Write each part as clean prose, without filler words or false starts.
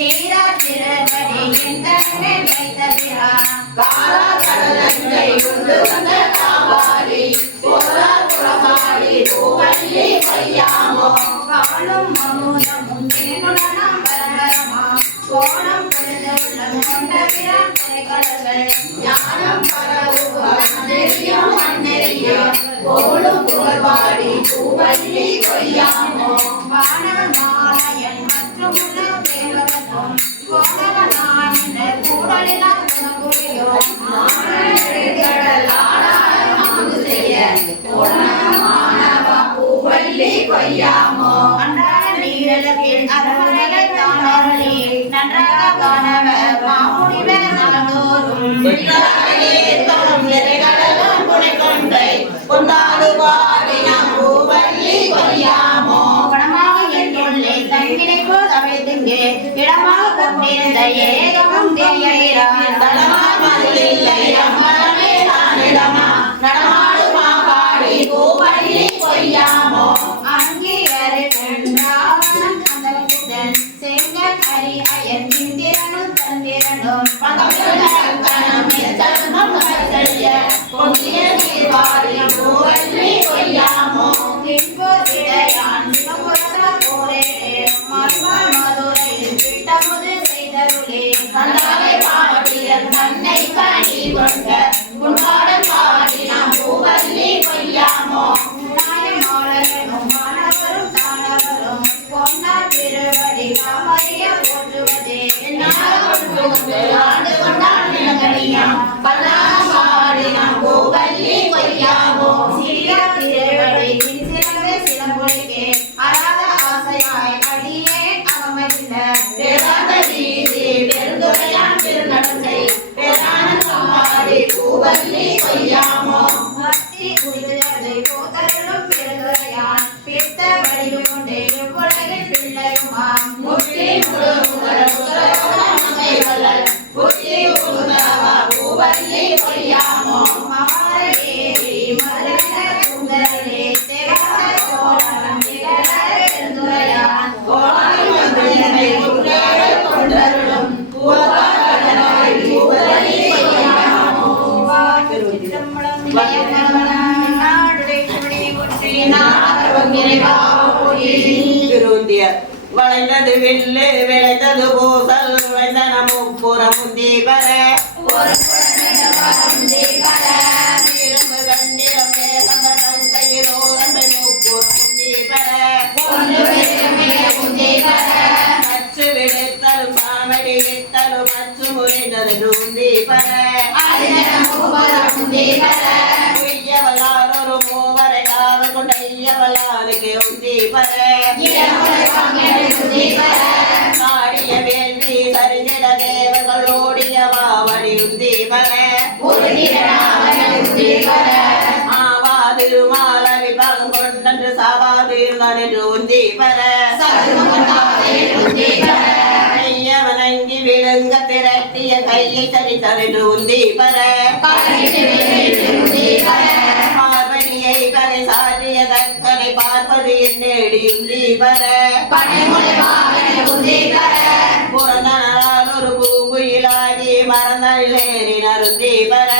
சீரா திருவடி எந்தமே வைத்தவிரா காலா கடலங்கை கொண்டு வந்த காவாரி போரா புறமாடி பூவல்லி கொய்யாமோ பாலும் அமுதமும் தேனுடனம் பரபரமா கோணம் பொழுதுள்ளம் கொண்டவிரம் திரைக்கடல்கள் ஞானம் பரவுவெறியும் மண்ணெறியும் போடும் புகழ்வாடி பூவல்லி கொய்யாமோ வானமாயன் மற்றும் தேவகத்தும் கோணவனாயின கூடலினால் குணகுடியோ பூவல்லி கொய்யாமோ அன்றாட நீரலகில் அரவணைகள் தானே நன்றாக காணவ மாமுடிவ நலந்தோறும் பூவல்லி கொய்யாமோ பணமாக என்றுள்ளே தன்வினை போல் அவைத்துங்கே இடமாக கொண்டிருந்த ஏகமும் தேயலிரான் பூவல்லி கொய்யாமோ அங்கீகரி ராவணன் அந்த புதன் செங்கன் அரி அயன் இந்திரனும் தந்திரனும் பூவல்லி கொய்யாமோ தின்போதிடையான் சிவபுரத போரே மறுநாள் மதுரையில் விட்டமுது செய்தருளே தந்தாவை பாடியன் தன்னை கனி கொண்ட குண்டாடன் பாடினான் பூவல்லி கொய்யாமோ மாணவரும் மாணவரும் தானவரும் பொன்னார் திருவடி காமறிய போற்றுவதே ஆண்டு கொண்டான் நிலங்கடியான் பல்லாரம் பாடினான் பூவல்லி கொய்யாமோ சிறிய திருவடி சிறவே சிலம்பொழிக்கே அறாத ஆசையாய் அடியே அகமதிந்த வேதாந்த வீதி பெருந்துரையான் திருநடத்தை வேதானந்தம் பாடி பூவல்லி கொய்யாமோ பக்தி உறுதியதை போதலும் பெருந்துரையான் பித்த வடிவு கொண்டே எவ்வளவில் பிள்ளையுமாம் முட்டி புத்தி உருந்தவா பூவல்லி கொய்யாமோ மாமரேரி மலர சுந்தரே தேவார கோலம் திகழ பெருந்துரையான் கோணம் வந்து என்னை குற்றாடல் கொண்டருளும் பூவாடனாய் பூவல்லி கொய்யாமோ திருந்தியர் வளைந்தது வில்லு விளைந்தது பூசல் விளைந்தன முப்புற முந்தி பர இரும்பு கண்டிரம் மேகந்த தங்கையில் ஓரம்பை முப்புற முந்தி பர அச்சு விடுத்தலும் பாமடி இட்டலும் அச்சு முறிந்தது முந்தி பர உய்யவளாரொரு மூவரை காவல் கொண்ட ஐயவளாருக்கு உந்தி பர ஆடிய வேள்வி சரிந்திட தேவர்கள் ஓடிய மாவடி உந்தி பர ஆவாதிருமால விபாகம் கொண்டன்று சாவாதிருந்தான் என்று உந்தி பர ஐயவனங்கி விழுங்க திரட்டிய கையை தரித்தன் என்று உந்தி பர பார்வதியை பறை சாற்றிய தக்கனை பார்ப்பது என்னேடி உந்தி பர புறந்தனால் ஒரு பூங்குயிலாகி மறந்தேறினர் உந்தி பர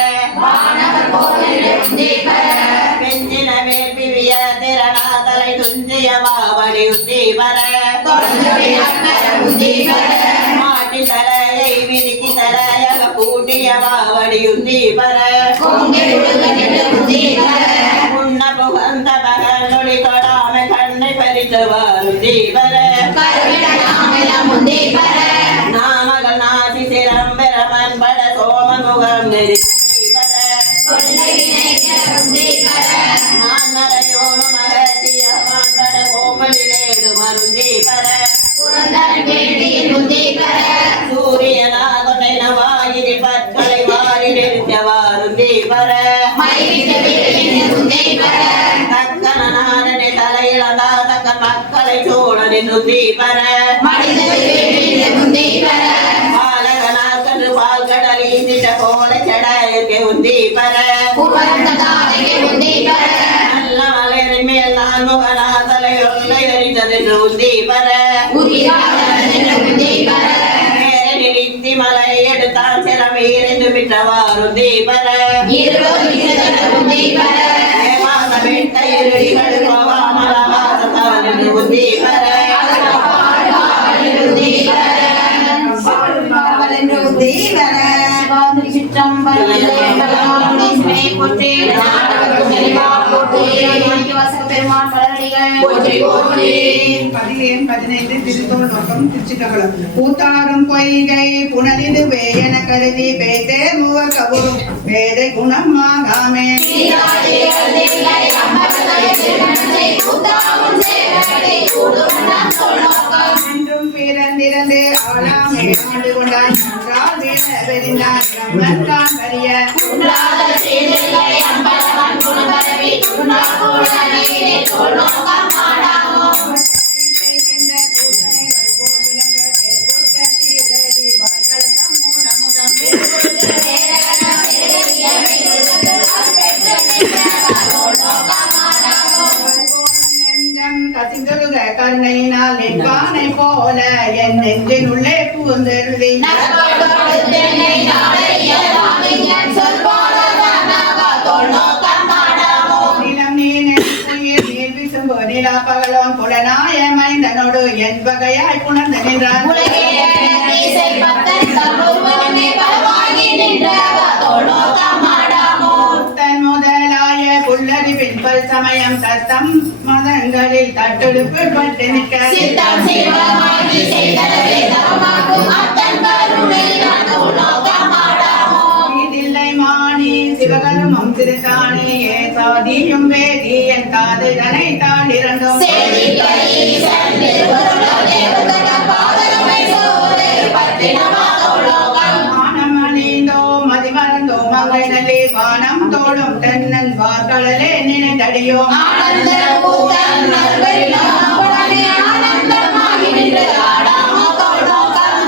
வெஞ்சின வேள்விய திறனா தலை துஞ்சிய மாவடி உந்தி பர மாட்டி தலையை விதிக்கி தலையக பூட்டிய மாவடி உந்தி பர உண்ண புகந்த மகளொளி தொடாம கண்ணை பறித்தவார் உந்தி பர நாமகள் நாசி சிரம்பெற மண்பட சோமன் முகம் நெருங்கி பர நான் நரையோடு மகத்திய மண்பட கோமலிலேடு மருந்தி பர சூரியனாகொண்டை நவாயிரி பற்களை வாரி நிறுத்தவாருந்தி பர தக்கனாரனை தலையில் தக்க மக்களை சூழ நின்றுந்தி பர பாலகனாக்கன்று பால் கடல் ஈந்திட்ட கோல செடாயக்கு உந்தி பர நல்ல மலையின் மேல் நான் முகனா தலை ஒன்றை எறிந்ததென்று உந்தி பர பெற்றவாறு தீபர ஏமாந்த வெட்ட இருடிகள் கோவாமலவாசத்தானின் தீபர பதினேழு 15 திருத்தோள் நோக்கம் திருச்சிட்டம்பலம் கூத்தாரும் பொய்கை புனரிது வேயன கருதி பேதே முக கவுரும் வேதை குணம் ஆகாமே என்றும் பிறந்திருந்து ஆளாமே ஆண்டு கொண்டான் நன்றால் வீண வெறிந்தான் பிரம்மன் தான் வரிய செய்கின்ற பூசனைகள் போல் விளங்க பெருக்கத்தி இடடி வாய்க்களத்தம் மூடமுதம் நெஞ்சம் கசிந்தொழுக கருணையினால் நெற்பானை போல என் நெஞ்சினுள்ளே பூந்தெருளி நிலம் நீர் விசும்பு நிலா பகலோன் புலனாய மைந்தனோடு என் வகையாய் புணர்ந்து நின்றான் தன் முதலாய புல்லறி பின்பல் சமயம் தத்தம் மதங்களில் தட்டெடுப்பு பட்டு நிற்க இதில்லை மாணி சிவகருமம் திருத்தானே சாதியும் வேதி என் தாதிரனை தாண்டிரண்டும் மானம் அணிந்தோ மதிமறந்தோ மங்கனலே வானம் தோடும் தென்னன் வார்களே நினைந்தடியோ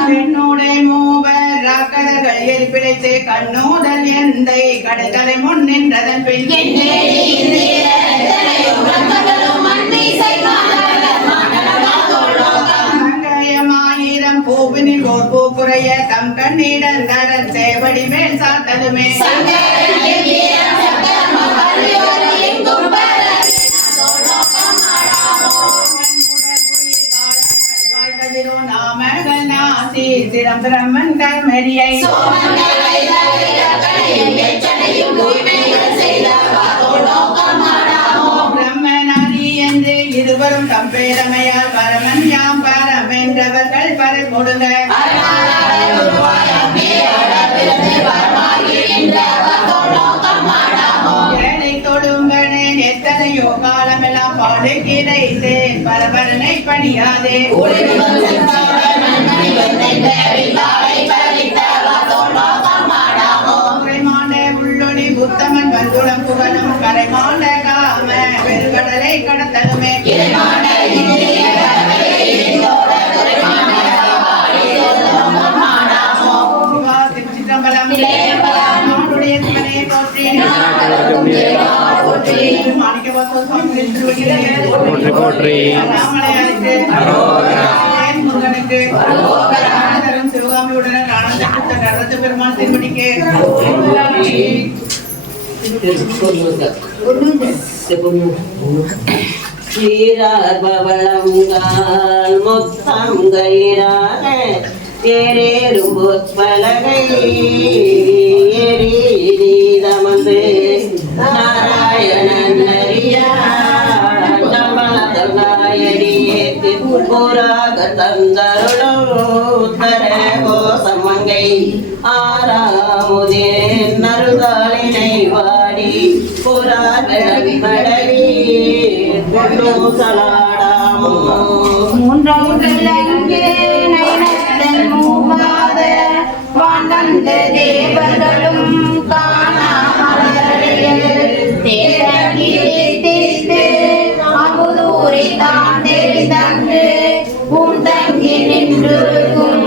பெண்ணோடை மூவர் ராக்கதர்கள் எரிப்பிழைத்து கண்ணூதல் எந்தை கடைத்தலை முன் நின்றதன் பின் சங்கயமாயிரம் பூவினில் ஓர் பூ குறைய தம் கண்ணீடன் தரன் சேவடி மேல் சாத்தலுமே நாமகள் நாசி சிரம் பிரம்மன் கர்மரியை பிரம்மனாரி என்று இருவரும் தம்பேரமையால் பரமன் யாம் பரம் என்றவர்கள் பரல் கொடுங்க ஏழை தொடுங்கனே எத்தனையோ காலமெல்லாம் பாடுகிறேன் பரபரனை பணியாதே உள்ளொளி புத்தமன் வந்துடம் புகழும் கரைமாண்ட காம பெருகடலை கடத்தலுமே நாடுடைய சிவனை போற்றி போற்றி ராமலையாருக்கு முருகனுக்கு சிவகாமியுடன் ஆனந்த நடந்து பெருமாள் திருமணிக்கு சீராபவளங்கால் மொத்தம் கயிறாக ஏறேறும் பொற்பலகை ஏறீதமந்து நாராயணன் அறியாயடியேற்கு புறாக தந்தருளும் தர கோசமங்கை ஆறாமுதே நறுதாளினை வாடி புறாகடவி மடவி கொண்டு சலாடாமோ மூன்றாம் விளங்கே நயனத்தன் மூவாத வானந்த தேவர்களும் அமுதூரி தான் தெரிதன்று பூந்தங்கி நின்றிருக்கும்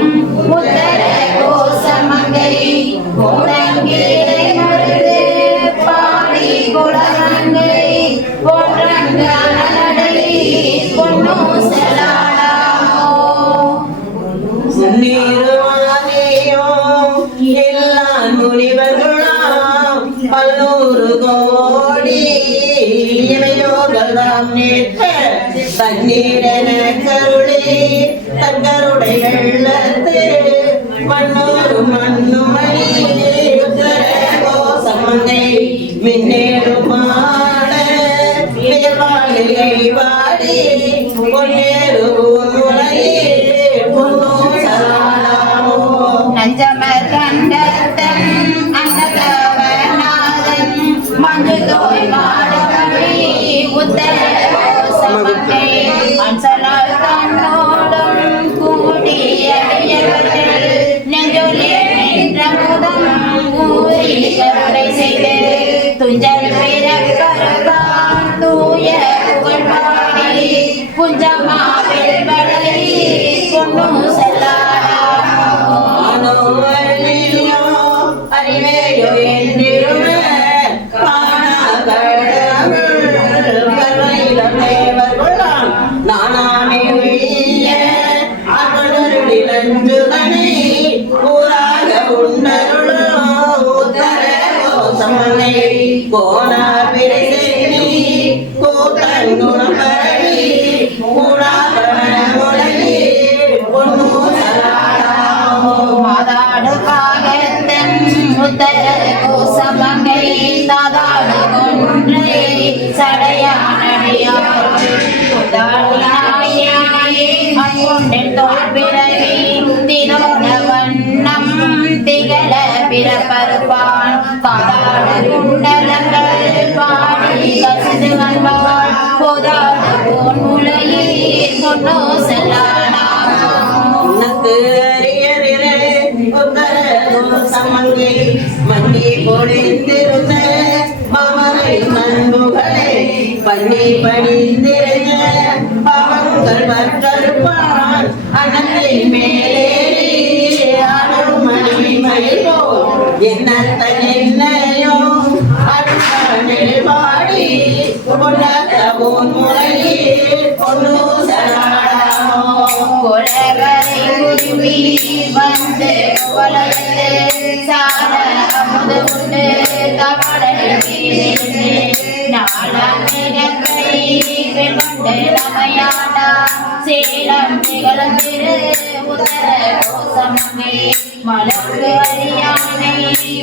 முத்தர கோசமங்கை முடங்கி மருது பாடி குளமங்கை போன்றங்க நடை பொன்னு செலாடாமோ நீருவானியோ எல்லா முனிவர் தாம் நேற்ற தண்ணீரென கருளே தங்கருடை வெள்ளத்து மண்ணோரும் மண்ணும் மணியே உத்தர கோசமங்கை மின்னேறுமாட மேல்வாழியை வாடி பொன்னேறு முலையே பொன்னோ சரணமோ நஞ்சமர் கண்டத்தன் அன்னதவநாதன் மஞ்சு தோய் மாடமணி உத்தர கோசமங்கை அன்சலால் தன்னோடும் கூடியடியவர்கள் நெஞ்சொலி நின்ற முதம் ஊறி கருணை செய்து துஞ்சல் பிறக்கருதான் தூய புகழ் பாடி புஞ்சமாவில் வளரி பொன்னு செல்லாடாமோ அனுவலியோ அறிவேயோ என்றிருமே காணாகடவுள் கருணையிலும் தேவர்களாம் நானாமே ஒழிய அருளிலஞ்சுதனை ஊராக உண்டருளோ உத்தர கோசமனை கோனார் பிரிசெய்தி கூத்தன் குணபரவி கூடாபரணி பொன்னு சரணமோ மாதாடு காகத்தன் உத்தர கோசமங்கை தாதாடு கொன்றை சடையானடியார் அங்கொண்டில் தோல் பிறவி திரோண வண்ணம் திகழ பிறப்பருப்பான் பாதாடு குண்டலங்கள் பாடி கசிந்து வந்தாள் போதாடு போன் முலையே பொன்னோ செல்லாடாமோ உனக்கு அரியரிலே உத்தர கோசமங்கை மண்ணி பொழிந்திருந்த மாமரை நண்புகளை பண்ணி பணிந்திருந்த பாவங்கள் மற்றருப்பான் அனத்தின் மேலேறி ஆடும் மணி மயிலோ என்னத்தன் என்னையோ அருள் பாடி பொன்னத்தவோன் முறையே பொன்னு சரணமோ கொலவரை குருவி வந்து வளர்ந்து சார அமுத உண்டு கவலையில் நாளாம் நிறக்கை வெண்கொண்டு நமையாடா சேலம் நிகழ்ந்திரு உத்தர கோசமங்கை மலர்ந்து அறியானை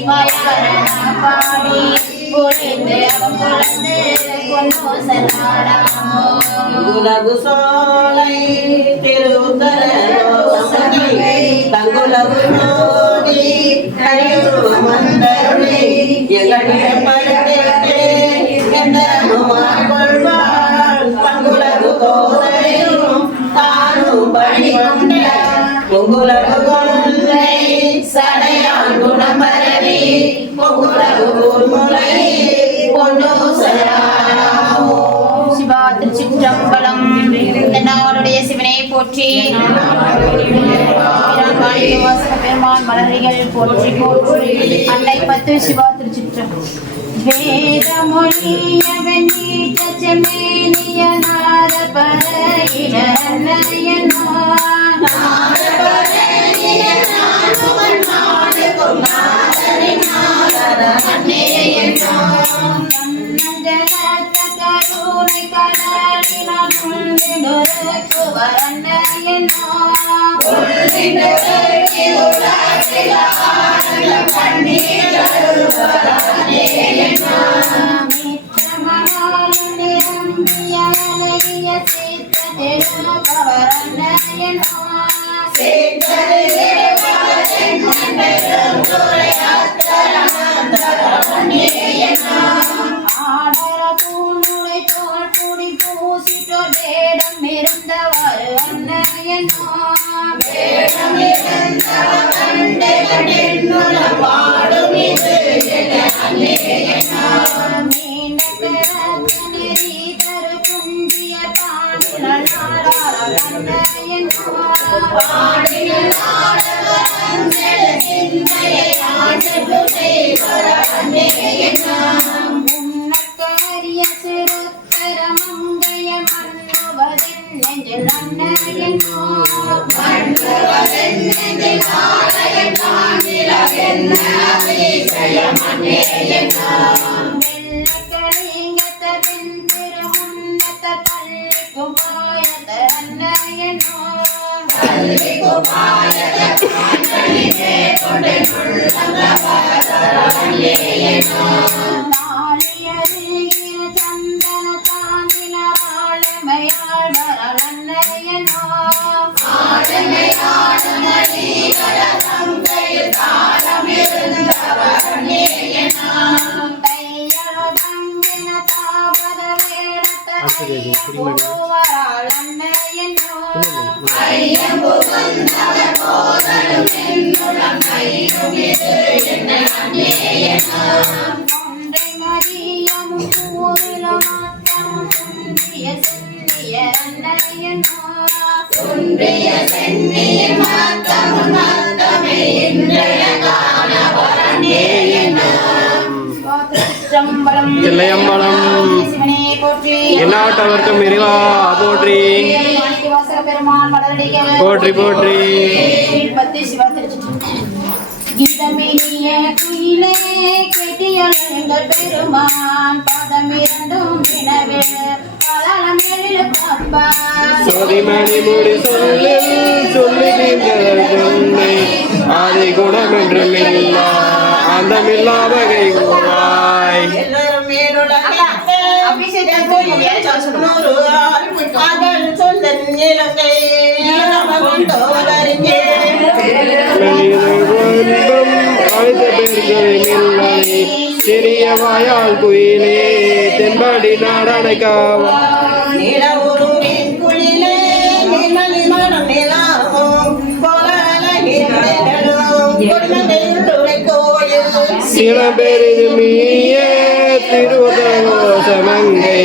வயரண பாடி பொழிந்து அகம்புலந்து பொன்னோ செல்லாடாமோ உலகு சோலை திருத்தர கோசமங்கை தங்குலகு நோடி கரியுரு மந்தருளி எங்களிட படுத்தே எந்தனுமார் கொள்வாள் தங்குலகு தோதையும் தானும் பணி கொண்ட பொங்குலகு கொன்றை சடையான் குணமரவி பொங்குலகு முலை பொன்னு சரணமோ சிவா திருச்சிற்றம்பலம் நாளுடைய சிவனை போற்றி பெருமான் மலரிகள் போற்றி போற்றி அன்னை பத்து சிவா திருச்சிற்றம் வேதமொழியவன் நீட்ட செம்மேனிய நாத பரையிடனயனோ கருணை கடலினால் உண்டினொருக்கு வரண்டயனோ மித்திரமனாலும் நிரம்பிய அழகிய சீத்த திருமகவரண்டயனோ ஆடர பூநூலை தோல் புடி பூசிட்டோ வேடம் இருந்தவர் அன்னையனோ மீண்ட கரத்தனரி தரு குஞ்சிய பாண்டினாடார் அன்னையனோ உன்னக்கரிய சிறுத்தர மங்கைய மன்னுவதின் நெஞ்சில் அன்னையனோ வெள்ளக்கலிங்கத்தவின் திருமுன்ன நாளியருகிற சந்தன சாந்தில ஆளுமையாள் வரலன்னையனோ கையளதங்கின தாபத வேடத்தை வரலன்னையனோ ஒன்றை மதியம் பூவில மாத்தம் சுன்றிய சென்னிய அன்னையனோ தில்லையம்பலம் எந்நாட்டவர்க்கும் இறைவா போற்றி போற்றி போற்றி. கீதமினிய குயிலே கெட்டியல் பெருமான் பதமிரண்டும் வினவே பாதாளமேலில் பார்ப்பார் சோதிமணி முடி சொல்லில் சொல்லுகின்ற ஆதி குணம் என்றும் இல்லா அந்தமில்லா வகை கூறாய். எல்லாரும் மேலுலகிற்கு நூறு காதல் சொல்ல இலங்கை கொண்டோரறிஞே சிறிய வாயால் குயிலே தென்படி நாடனைக்காவா நில உருவின் குழிலே நிமலி மனம் நிலாவும் போலும் கொடுமை கோயில் சில பெரிது மீய திருவதமங்கை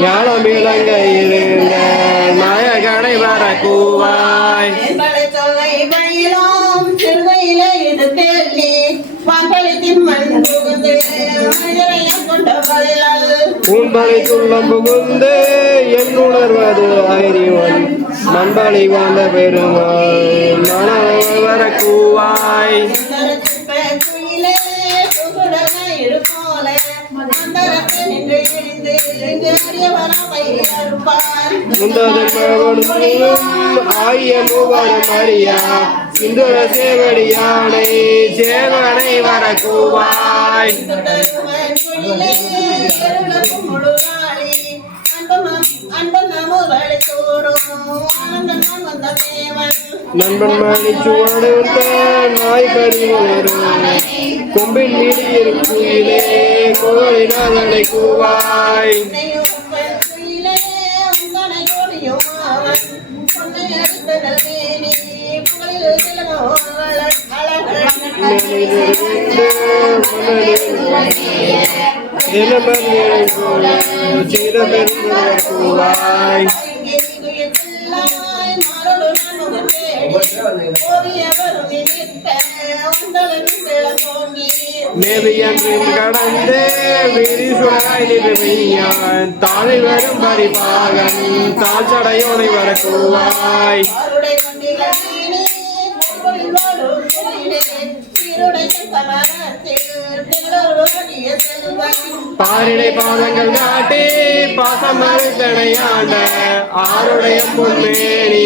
ஞானமிலங்கையிருந்த நாயகனை வர கூவாய். என்பதை சொல்லை பயிலும் சிறுவையிலே இது தெல்லி வாக்களித்தின் மண் புகுந்து மனிதனையும் கொண்ட வள்ளல் உன்பலை துள்ளம் புகுந்து என் உணர்வது அறிவன் மண்பலி வாழ்ந்த பெருமாள் மனம் வர கூவாய். குயிலே புகுடனை இருப்போல அந்தரத்து நின்று இருந்து இங்கு அறியவரவை அறுப்பார் ஆய மூவரும் அறியா இந்துர சேவடியானை சேவனை வர கூவாய். குயிலே எருளக்கும் முழுகாளி அன்பன் நமுகளை தோறும் ஆனந்தம் வந்த தேவன் நண்பன் மணி சுவடு நாய் கறி வளரும் கொம்பின் மீது இருக்குயிலே கோழிநாதனை கூவாய். குயிலே உந்தனை ஓடியும் அவன் உன்னை அடித்தனல் மேனி புகழில் சிலகோ கூவாய். மேவியன்றும் கடந்து விரிசுடாய் நிறுவியான் தாழை வரும் பரிபாகன் தாழ்ச்சடையோனை வர கூவாய். பாரிடை பாதங்கள் காட்டி பாசம் மறுத்தனையாண்ட ஆருடைய பொன்மேனி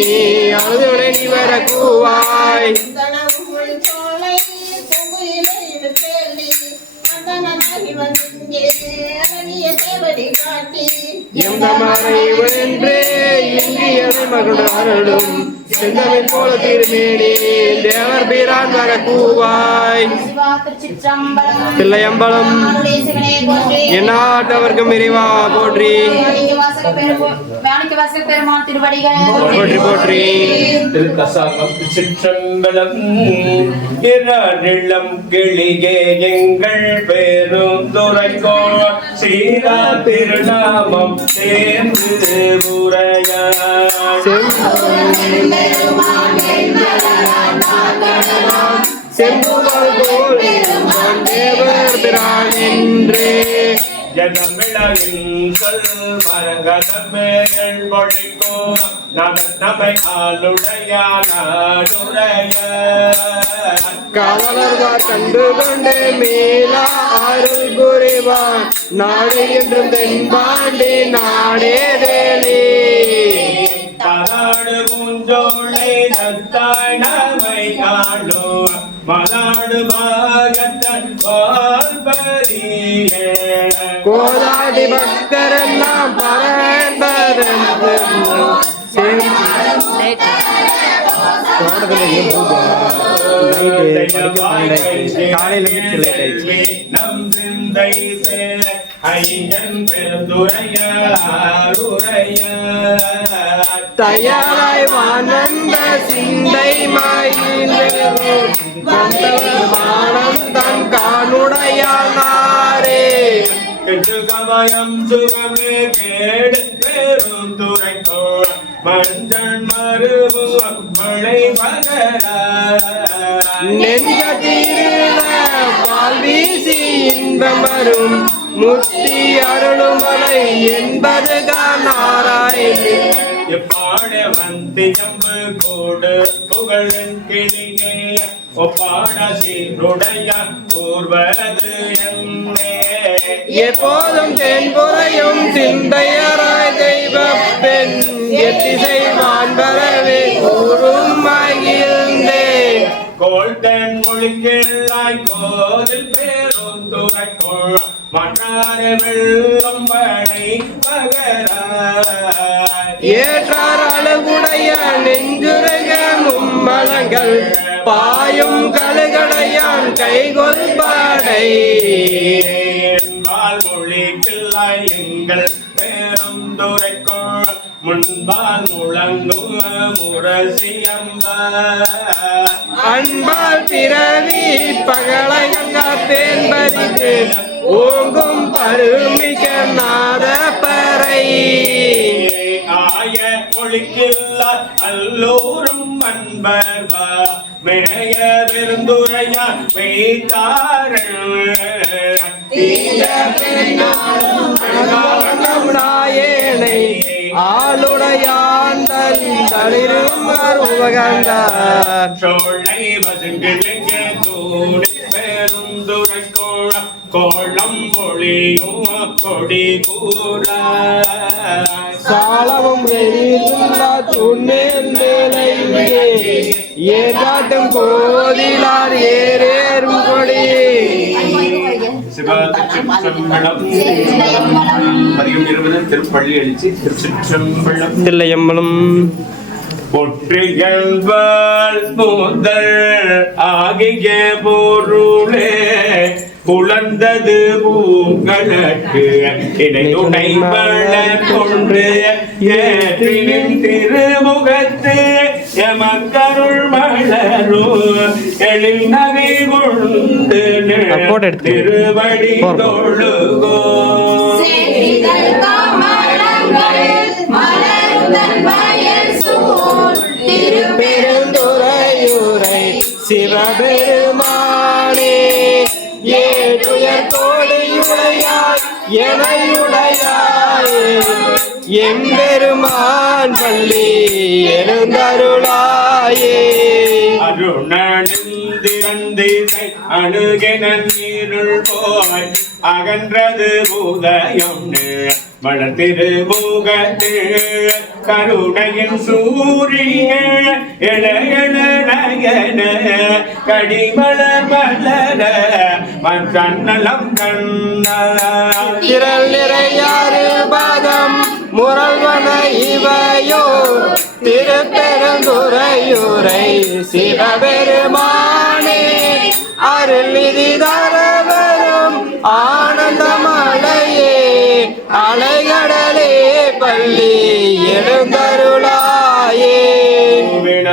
அழுதுடை நீ வர கூவாய். எந்தமரை வென்று இங்கியதை மகுடாரடும் செந்தமிழ் போல திருமேனி தேவர் பீரான் வர கூவாய். தில்லையம்பலம் எந்நாட்டவர்க்கும் இறைவா போற்றி பெருமான் திருவடிகள் போற்றி போற்றி. திருக்கசாகம் சிற்றம்பலம் இளம் கிளியே எங்கள் பெருந்துரைக்கோ சீரா திருநாமம் சேர்ந்து உரையாய். செம்புகள் போல் தேவர் பிரான் என்றே ஜனமிழவின் சொல் மரகதமேகள் மொழிக்கோ நகை ஆளுடையானுடைய காவலர்வார் கண்டு கொண்டு மேலா அருள் புரிவான் நாடு என்றும் தென்பாண்டி நாடே தேனே தனாடு பூஞ்சோலை நத்த மலராய் நம்மை காணும் மலாடு பாகத்தன் வாழ்பதியே கோதாடி பக்தரெல்லாம் பரந்ததென்று நம் சிந்தை ஐயன் பெருந்துரையாருரைய தயாராய் வானந்த சிந்தை மானந்தன் காணுடையானாரே கமயம் சுகமே கேடு பெரும் துறைக்கோ மஞ்சள் மருவு மழை பகர நெஞ்ச தீர பால் வீசி இன்பமரும் முத்தி அருளுமலை என்பது நாராயணி எப்பாட வந்தி ஜம்பு கோடு புகழன் கிளியே ஒப்பாட சீருடைய கூர்வது என்னே எப்போதும் தென்புறையும் சிந்தையராய் தெய்வ பெண் எத்திசை வான்பரவே கூறும் மகிழ்ந்தே கோல்டன் மொழிக்கிள்ளாய் கோதில் பேரும் துறைக்கோள் மன்னார வெள்ளம் படை பகர ஏற்றார் அழகுடைய நெஞ்சுரக மும்மலங்கள் பாயும் கழுகடையான் கைகொள்பாடை என்பால் மொழிக்கிள்ளாய் எங்கள் பேரும் துறைக்கோள் முன்பால் முழங்கும் முரசியம்ப அன்பால் பிறவி பகலங்க தேன்பறிந்து ஓங்கும் பருமிக நாத பறை ஆய மொழிக்கில்ல அல்லோரும் அன்பர்வா மேய பெருந்துரையா மெய்தாரன் நாயேனை ஆளுடையாண்டல் தளிரும் உபகந்தார் சோழை வதுங்கிழங்க தூணி பெருந்துரைக்கோழ கோளம் ஒளியும் கொடி கூற சாலவும் எரிந்துள்ளா துண்ணேல் மேலையே ஏகாட்டும் கோதிலார் ஏறேறும் கொடி பதிகம் 20 திருப்பள்ளி எழுச்சி திருச்சிற்றம்பலம் தில்லையம்பலம் பொற்றியல்வாள் முதல் ஆகிய பொருளே புலர்ந்தது பூங்களுக்கு இடையுடை வளர் கொண்டு ஏற்றினின் திருமுகத்து எமக்கருள் மலரும் எழில் நகை கொண்டு திருவடி தொழுகோ சென்றிதழ் கமலங்கள் மலருதன் வயல் சூழ் திருப்பெருந்துறையூரை சிவபெருமானே ஏற்றுயர் கோடையுடையாய் எனையுடையாயே எம்பெருமான் பள்ளி எழுந்தருளாயே அருணனிந்திரந்திசை அணுகென நீருள் போய் அகன்றது பூதயம் வளர்த்திருமுகத்து கருணையின் சூரிய இளையன கடிமலர் மலர மற்றநலம் கண்ண திரள் நிறையாறு பாதம் முரல்வன இவையோ திருப்பெருந்துறையூரை சிவபெருமானே அருள் நிதி தரவரும் ஆனந்தமலையே அலைகடலே பள்ளி எழுந்தருளாயே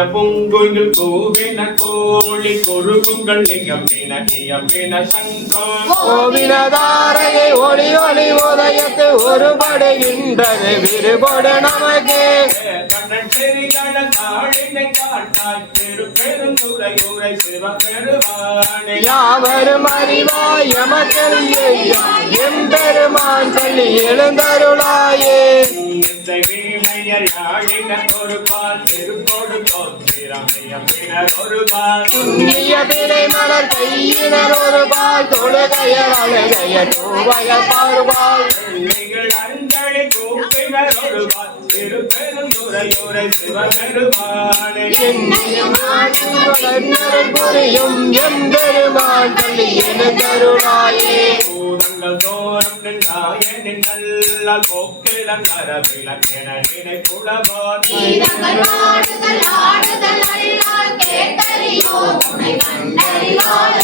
பூங்குயில் கூவின கோழி குருகுங்கள் நியம்பின சங்கம் கோவினதாரையை ஒளி ஒளி உதயத்து ஒருபடுகின்றது விருபடு நமக்கு கண்ணன் செறிகள தாழினை காட்டாய் திருப்பெருந்துறையூரை சிவபெருமானே யாவரும் அறிவாய் எமக்கள் எம்பெருமான் சொல்லி எழுந்தருளாயே வீணையர் யாழினர் ஒரு பால் திருக்கோடு தோற்றிரமையம்பினர் ஒரு பால் துண்ணிய பிணை மலர் கையினர் ஒரு பால் தொழுகையர் அழுகைய தூவய பாருபால் நீங்கள் அஞ்சலி கூப்பினர் ஒரு பால் திருப்பெருந்துறை துறையுரை சிவபெருமானே புரியும் எம்பெருமான் பள்ளி எழுந்தருளாயே பூதங்கள் தோறும் நின்றாய நின்னல்லால் போக்கிலம் வரவிலக்கென நினைப்புலவோர்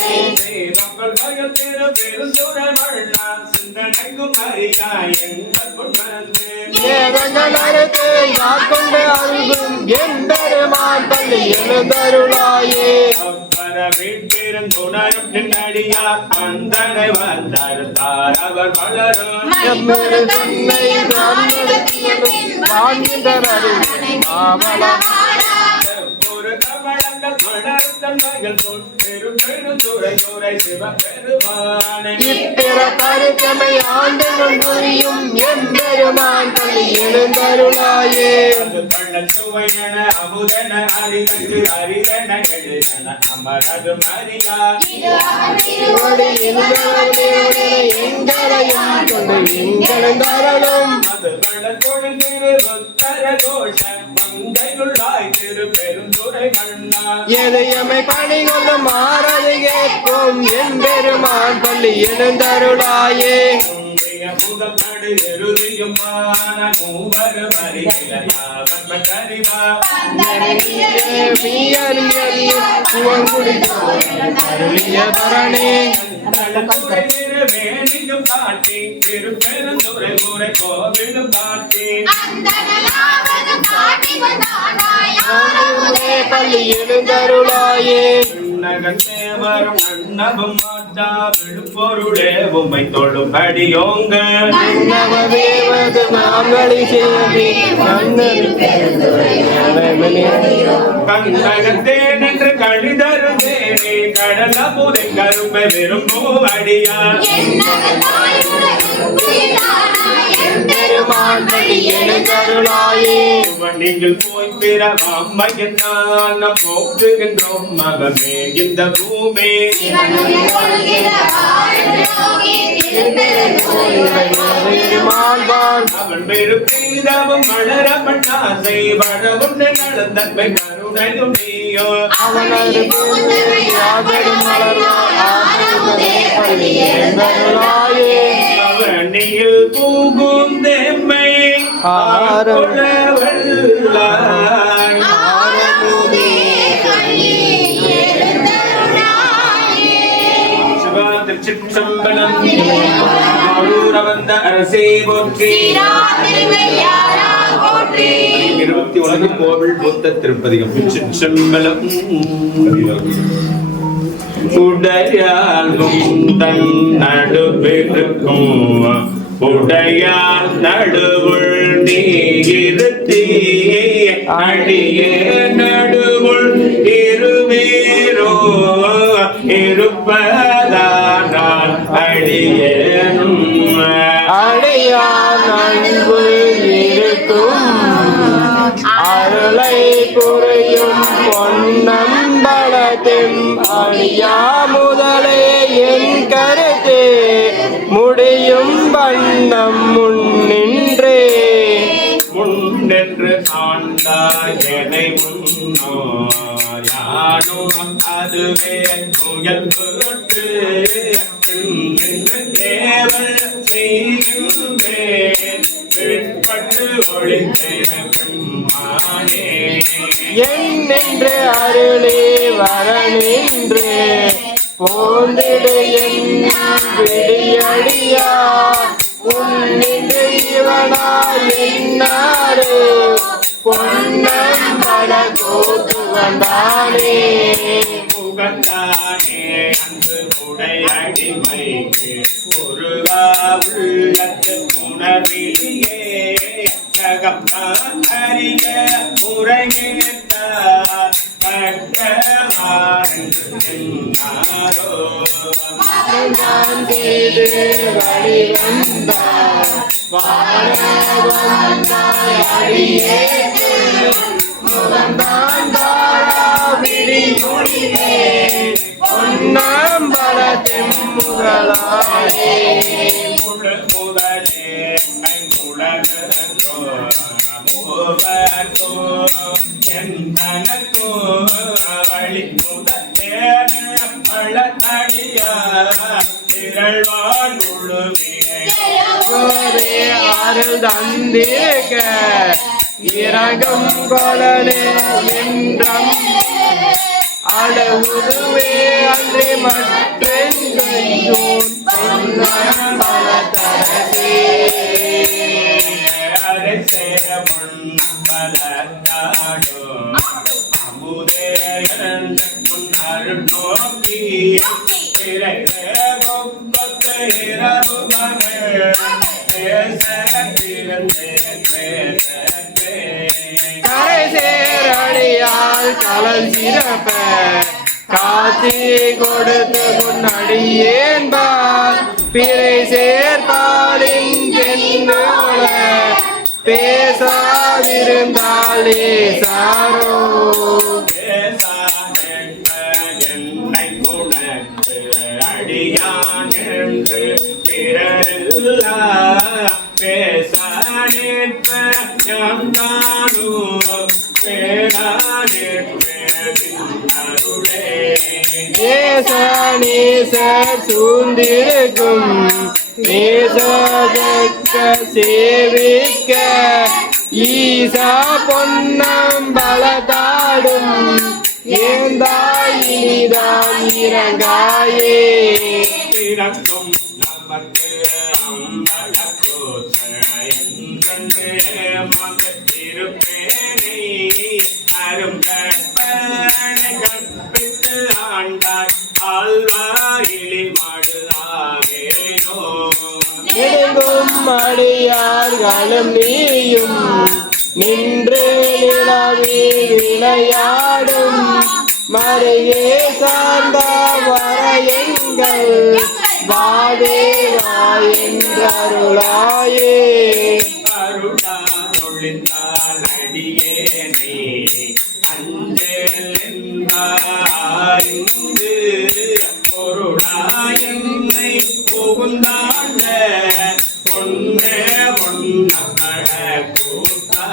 வேதங்கள் வயல் திரு பெருந்துரைவள்ளார் சிந்தனைக்கும் அறியாய் எங்கள் கொண்டு ஏதங்களறுத்து யாக்கொண்டு அருகும் எம்பெருமான் பள்ளி எழுந்தருளாயே அப்பர வீட்டிருந்துணரும் நின்னடியார் பந்தனை வந்தறுத்தார் அவர் வளரும் எம்மிரு தன்னை வாழ்கின்றனர் ஒரு கமலங்கள் வளர்த்தன் மகள் தொட்டிரு பெருந்துரை சிவபெருமானே இப்பிற கருத்தமை ஆண்டு புரியும் எம்பெருமான் பள்ளி எழுந்தருளாயே அது பள்ளல் சுவையன அமுதன அரிதற்கு அரிதன எழுதன அமரது மரியா எங்களையும் கொண்டு எங்களந்தருளும் அது பள்ளல் கொழுந்திரு பக்தர கோஷ மங்கையுள்ளாய் திரு பெருந்துரை மன்னா எதையமை பணி கொண்டு மாறது கேட்கும் எம்பெருமான் பள்ளி எழுந்தருளாயே முதல் நடு எருதியுமான மூவரும் அறிவிலையாவன் பற்றறிவா தரணே வேணியும் காட்டி திரு பெருந்துரை முறை கோவிலும் காட்டி பள்ளி எழுந்தருளாயே நகத்தேவரும் அண்ணவும் மாட்டா விழுப்பொருளே உம்மை தொழும்படியோங்க கண்ணகத்தேன் என்று கழிதருந்தேனே கடல புதை கரும்பை விரும்பும் அடியா பெருமான் பள்ளி எழுந்தருளாயே நீங்கள் போய் பிறவாம் மகனான போக்குகின்றோம் மகமே இந்த பூமி அவன் பெருப்பீதமும் வளரப்பட்டாசை வளவுண்டு நடந்தன்மை கருணையும் நீயோ அவனது பள்ளி எழுந்தருளாயே அவனியில் பூகும் தெம்மை ஆரவல்லாய் சிவா திருச்சிற்றம்பலம் வந்த அரசே போற்றி 21 கோவில் புத்த திருப்பதிகம் திருச்சிற்றம்பலம் உடையால் தன் நடுவிருக்கும் உடையால் நடுவுள் நீ இருத்தி அடியே நடுவுள் இருவேரோ இருப்பதானால் அடியேனும் அடையார் நண்பு இருக்கும் அருளை புரியும் பொன்னம்பலத்தின் அழியா முதலே என் கருத்தே முடியும் வண்ணம் முன்னின்றே முன்னென்று ஆண்டாய் என்னை முன்னோ யானோ அதுவே முயல் பொருட்டு தேவல் செய்கின்றேன் விற்பட்டு ஒழித்தேன் பெண்மானே என்னென்று அருளே வரனின்று போந்திடு என் விடியடியா உன்னின்று இவனா என்னாரு பொன்னம்பல கூத்து வந்தானே புகழ்ந்தானே அன்பு உடையடிமைக்கு ஒருவா உள்ளத்து உணவிலியே ஜகத்தான் அறிய முறையேற்றார் கட்டமாறோ நான் செய்து வழிவந்தார் வாழ வந்தாய் அடியேற்கு முகந்தான் தாழா விழி முடிவே பொன்னம்பல தெம்முகளாயே முதலே ஐங்குலகு மூவர்க்கோ எந்தனக்கோ வழிமுத பழத்தடியார் திரள்வான் குழுவினை அருள் தந்திருக்க இறங்கும் கொலனே என்றும் அழகுதுவே அன்றி மற்றெங்கும் பலதரசே அரசே முன்னபலத்தாடோ அமுதே முன்னருள் நோக்கி இறைவே கொப்பத்து இரவு மகள் கரை சேரடியால் கலல் சிறப்ப காட்சி கொடுத்து முன்னடியேன்பார் பிறை சேர்பாலின் தென்னோட பேசாதிருந்தாலே சாரோ என்னை உனக்கு அடியான் என்று பிறல்லா பேசானேற்ப யாம் தானோ பேரானேற்பே நேச நேசர் சூழ்ந்திருக்கும் நேசக்க சேவிக்க ஈசா பொன்னம் பலதாடும் ஏந்தாயினிதான் இறங்காயே இறக்கும் நமக்கு அம்பலக்கோச என்றே மகிழ்ந்திருப்பேனே அரும் கற்பனை கற்பித்து ஆண்டாய் ஆழ்வாயிலி மாடுதாவேனோ நெடுங்கும் அடியார்களும் நீயும் நின்று நிலவி விளையாடும் மறையே சார்ந்த வரையங்கள் வாதே வாயென்றருளாயே அருளானொழிந்தால் அடியேனே அஞ்சல் என்றாய்ந்து பொருளாயன்னை புகுந்தாண்ட பொன்னே பொன்னப்பட கூத்தா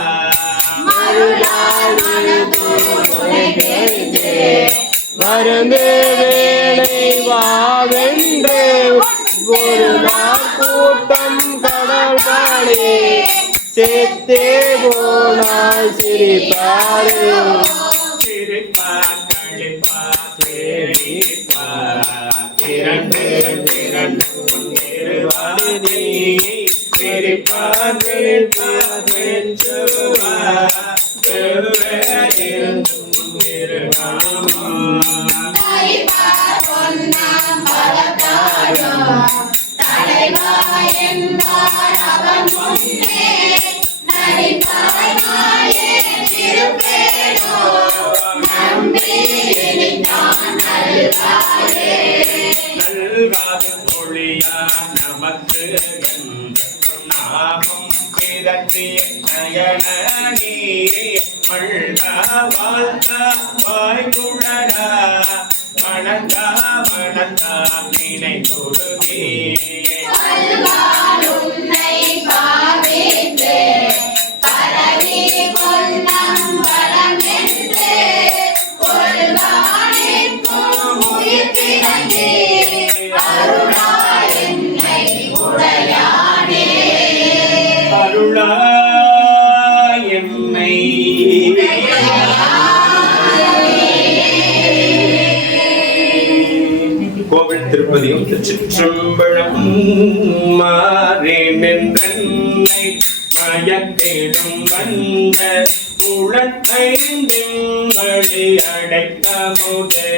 மருந்து வேலை வாவென்று ஒரு நாள் கூட்டம் கடல் காணே செத்தே போனால் சிரிப்பாரு சிரிப்பா கழிப்பா தேடிப்பா இரண்டு இரண்டு திருவாதி சிரிப்பா கழிப்பா பெற்றுவா இருந்து திருநாமா நல்காது ஒளியா நமக்கு நாமம் பிறக்கிய நயனி மழ்கா வாழ்த்தா வாய்குழடா மணந்தா மணந்தா நினை தொழுகே அருளாய் என்னை கோவில் திருப்பதியும் திருச்சிற்றம்பலம் மாறே நின்றன்னை மயத்திடும் வந்த உளத்தைந்தெங்களை அடைத்த முதே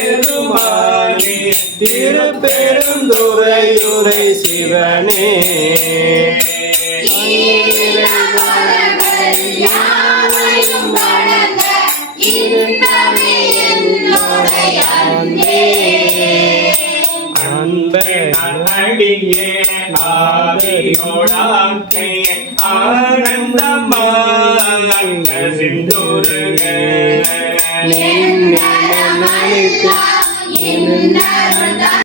சிவபெருமானே திருப்பெருந்துறையுரை சிவனே அன்பே அடியே ஆவியோடாக்கையை ஆனந்தமாக சிந்துருக என் நலமளித்த இன்னருள்